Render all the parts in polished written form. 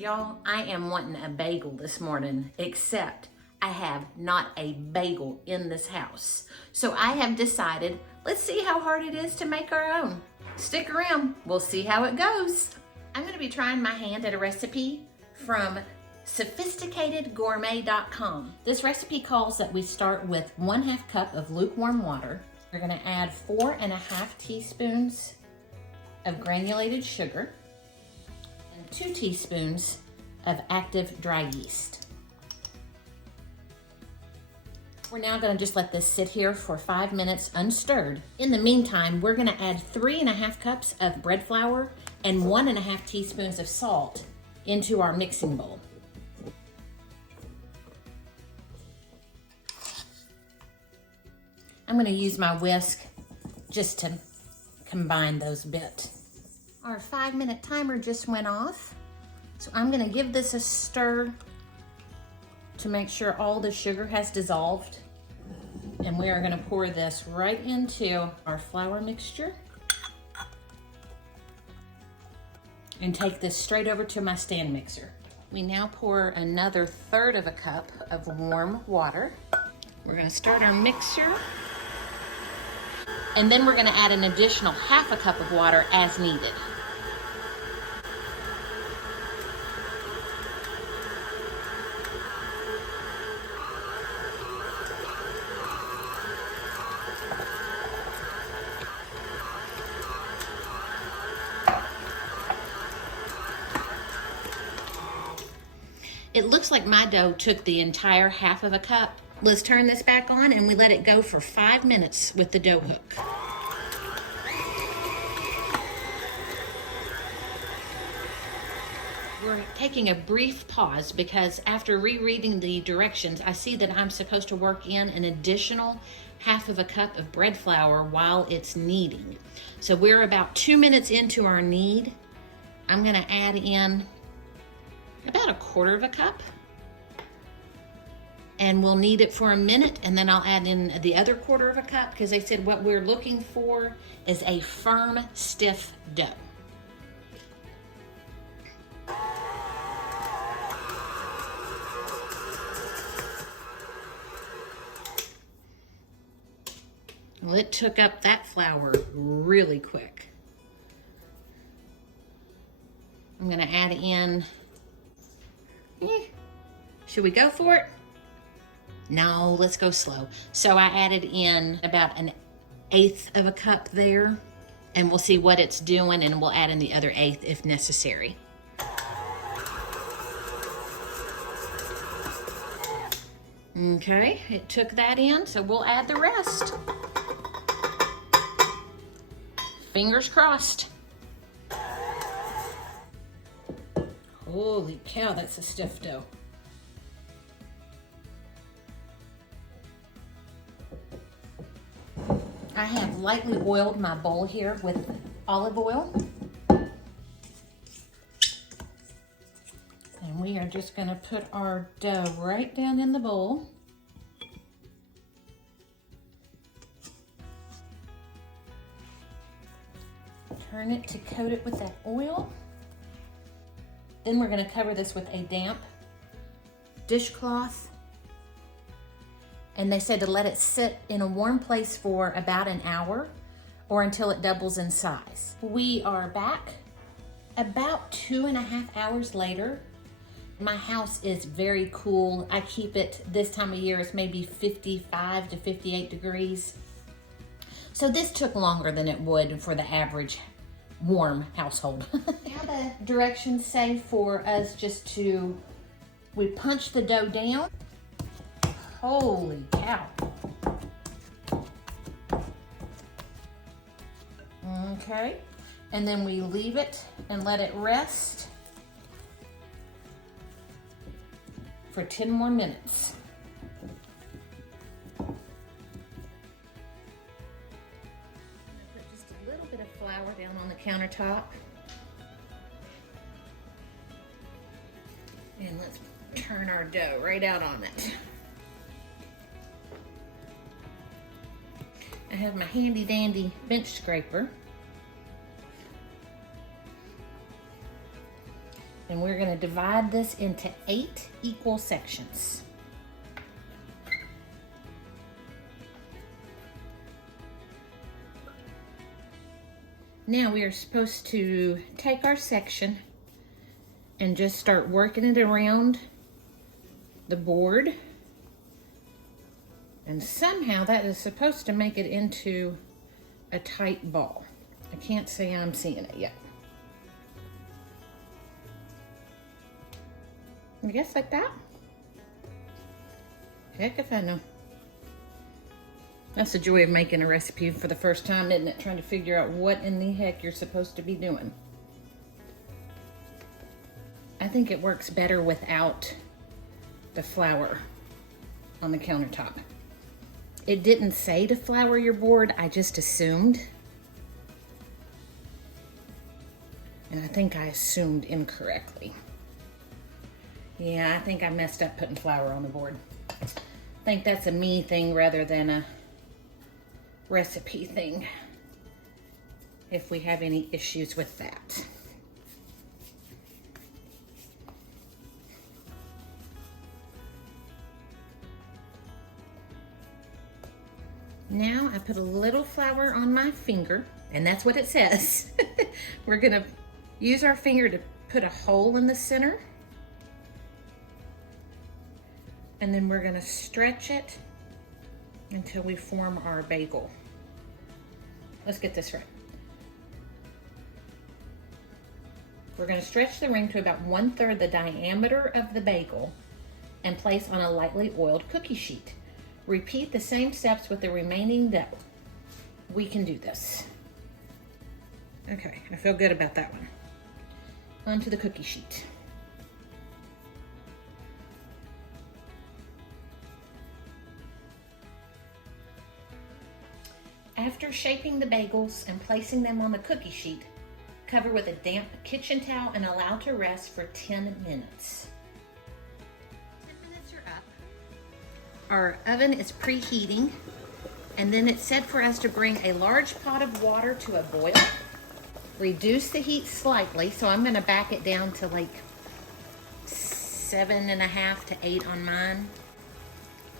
Y'all, I am wanting a bagel this morning, except I have not a bagel in this house. So I have decided, let's see how hard it is to make our own. Stick around, we'll see how it goes. I'm gonna be trying my hand at a recipe from sophisticatedgourmet.com. This recipe calls that we start with 1/2 cup of lukewarm water. We're gonna add 4.5 teaspoons of granulated sugar, 2 teaspoons of active dry yeast. We're now gonna just let this sit here for 5 minutes unstirred. In the meantime, we're gonna add 3.5 cups of bread flour and 1.5 teaspoons of salt into our mixing bowl. I'm gonna use my whisk just to combine those bits. Our 5-minute timer just went off. So I'm gonna give this a stir to make sure all the sugar has dissolved. And we are gonna pour this right into our flour mixture and take this straight over to my stand mixer. We now pour another 1/3 of a cup of warm water. We're gonna start our mixer. And then we're gonna add an additional 1/2 cup of water as needed. It looks like my dough took the entire 1/2 cup. Let's turn this back on and we let it go for 5 minutes with the dough hook. We're taking a brief pause because after rereading the directions, I see that I'm supposed to work in an additional 1/2 cup of bread flour while it's kneading. So we're about 2 minutes into our knead. I'm gonna add in about 1/4 cup. And we'll knead it for a minute, and then I'll add in the other 1/4 cup because they said what we're looking for is a firm, stiff dough. Well, it took up that flour really quick. I'm gonna add in, should we go for it? No, let's go slow. So I added in about 1/8 cup there, and we'll see what it's doing, and we'll add in the other 1/8 if necessary. Okay, it took that in, so we'll add the rest. Fingers crossed. Holy cow, that's a stiff dough. I have lightly oiled my bowl here with olive oil. And we are just gonna put our dough right down in the bowl. Turn it to coat it with that oil. Then we're gonna cover this with a damp dishcloth. And they said to let it sit in a warm place for about an hour or until it doubles in size. We are back about 2.5 hours later. My house is very cool. I keep it this time of year, it's maybe 55 to 58 degrees. So this took longer than it would for the average warm household. Now the directions say for us just to, we punch the dough down. Holy cow. Okay, and then we leave it and let it rest for 10 more minutes. Put just a little bit of flour down on the countertop. And let's turn our dough right out on it. I have my handy dandy bench scraper. And we're gonna divide this into 8 equal sections. Now we are supposed to take our section and just start working it around the board. And somehow that is supposed to make it into a tight ball. I can't say I'm seeing it yet. I guess like that. Heck if I know. That's the joy of making a recipe for the first time, isn't it? Trying to figure out what in the heck you're supposed to be doing. I think it works better without the flour on the countertop. It didn't say to flour your board, I just assumed. And I think I assumed incorrectly. Yeah, I think I messed up putting flour on the board. I think that's a me thing rather than a recipe thing, if we have any issues with that. Now I put a little flour on my finger, and that's what it says. We're gonna use our finger to put a hole in the center, and then we're gonna stretch it until we form our bagel. Let's get this right. We're gonna stretch the ring to about 1/3 the diameter of the bagel and place on a lightly oiled cookie sheet. Repeat the same steps with the remaining dough. We can do this. Okay, I feel good about that one. Onto the cookie sheet. After shaping the bagels and placing them on the cookie sheet, cover with a damp kitchen towel and allow to rest for 10 minutes. 10 minutes are up. Our oven is preheating, and then it said for us to bring a large pot of water to a boil. Reduce the heat slightly, so I'm gonna back it down to like 7.5 to 8 on mine.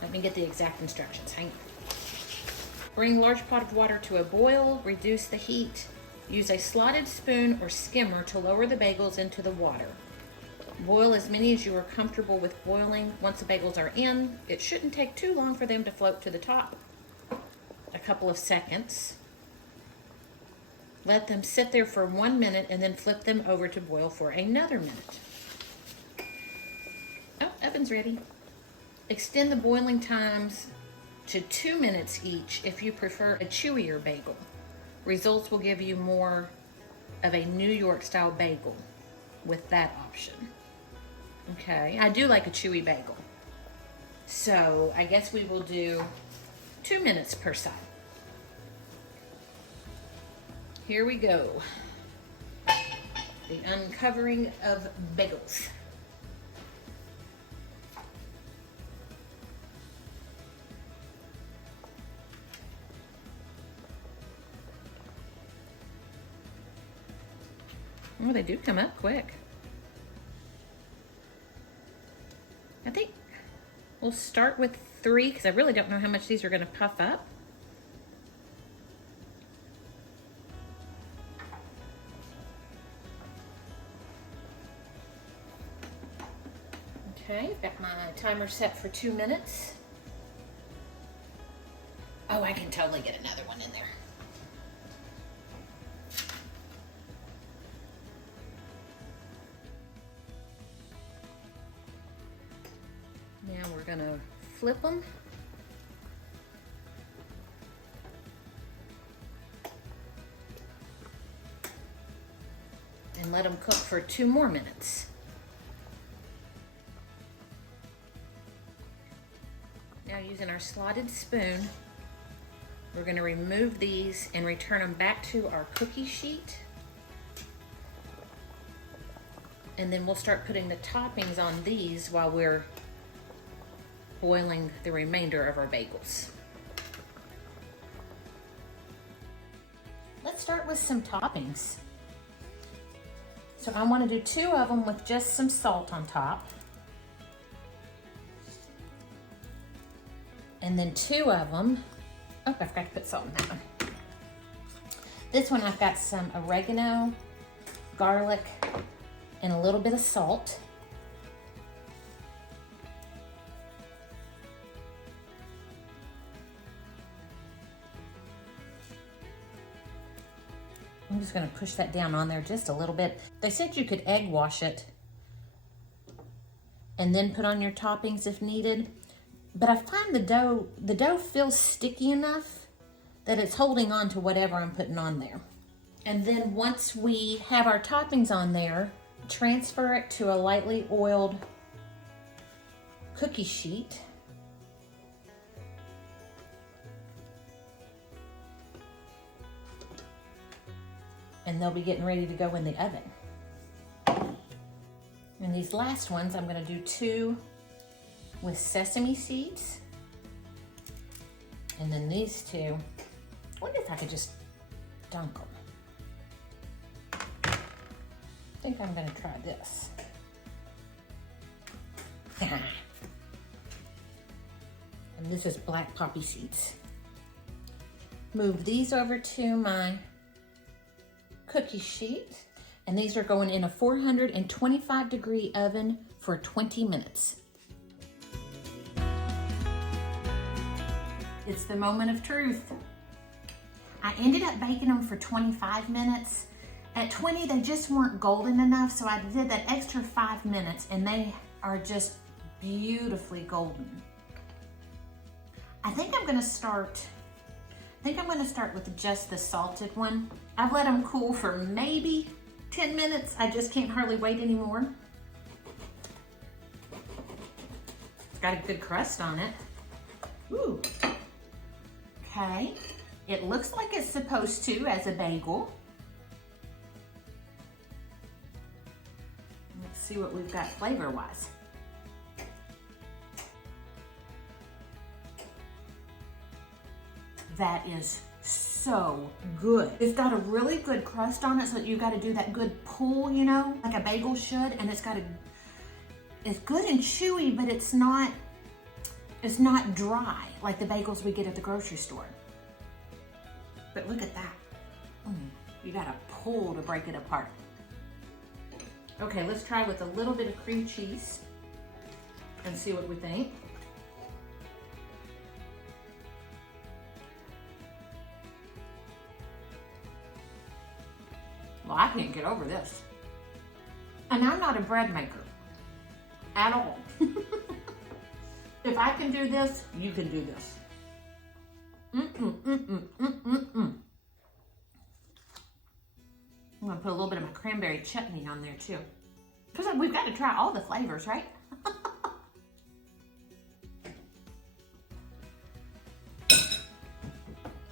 Let me get the exact instructions, hang on. Bring large pot of water to a boil, reduce the heat. Use a slotted spoon or skimmer to lower the bagels into the water. Boil as many as you are comfortable with boiling. Once the bagels are in, it shouldn't take too long for them to float to the top. A couple of seconds. Let them sit there for 1 minute and then flip them over to boil for another minute. Oh, oven's ready. Extend the boiling times to 2 minutes each if you prefer a chewier bagel. Results will give you more of a New York style bagel with that option. Okay, I do like a chewy bagel. So I guess we will do 2 minutes per side. Here we go. The uncovering of bagels. Oh, they do come up quick. I think we'll start with 3 because I really don't know how much these are going to puff up. Okay, I've got my timer set for 2 minutes. Oh, I can totally get another one in there. Now we're gonna flip them. And let them cook for 2 more minutes. Now using our slotted spoon, we're gonna remove these and return them back to our cookie sheet. And then we'll start putting the toppings on these while we're boiling the remainder of our bagels. Let's start with some toppings. So I want to do 2 of them with just some salt on top. And then 2 of them, oh, I forgot to put salt in that one. This one I've got some oregano, garlic, and a little bit of salt. I'm just gonna push that down on there just a little bit. They said you could egg wash it and then put on your toppings if needed. But I find the dough feels sticky enough that it's holding on to whatever I'm putting on there. And then once we have our toppings on there, transfer it to a lightly oiled cookie sheet. And they'll be getting ready to go in the oven. And these last ones, I'm gonna do 2 with sesame seeds. And then these 2, I wonder if I could just dunk them. I think I'm gonna try this. And this is black poppy seeds. Move these over to my cookie sheet, and these are going in a 425-degree oven for 20 minutes. It's the moment of truth. I ended up baking them for 25 minutes. At 20, they just weren't golden enough, so I did that extra 5 minutes, and they are just beautifully golden. I think I'm gonna start with just the salted one. I've let them cool for maybe 10 minutes. I just can't hardly wait anymore. It's got a good crust on it. Ooh. Okay. It looks like it's supposed to as a bagel. Let's see what we've got flavor-wise. That is so good. It's got a really good crust on it, so that you got to do that good pull, you know, like a bagel should, and it's good and chewy, but it's not dry like the bagels we get at the grocery store. But look at that. You got to pull to break it apart. Okay, let's try with a little bit of cream cheese and see what we think. Well, I can't get over this. And I'm not a bread maker at all. If I can do this, you can do this. I'm gonna put a little bit of my cranberry chutney on there too. Because we've got to try all the flavors, right?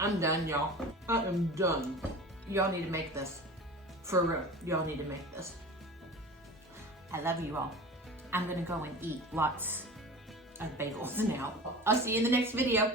I'm done, y'all. I am done. Y'all need to make this. For real, y'all need to make this. I love you all. I'm gonna go and eat lots of bagels now. I'll see you in the next video.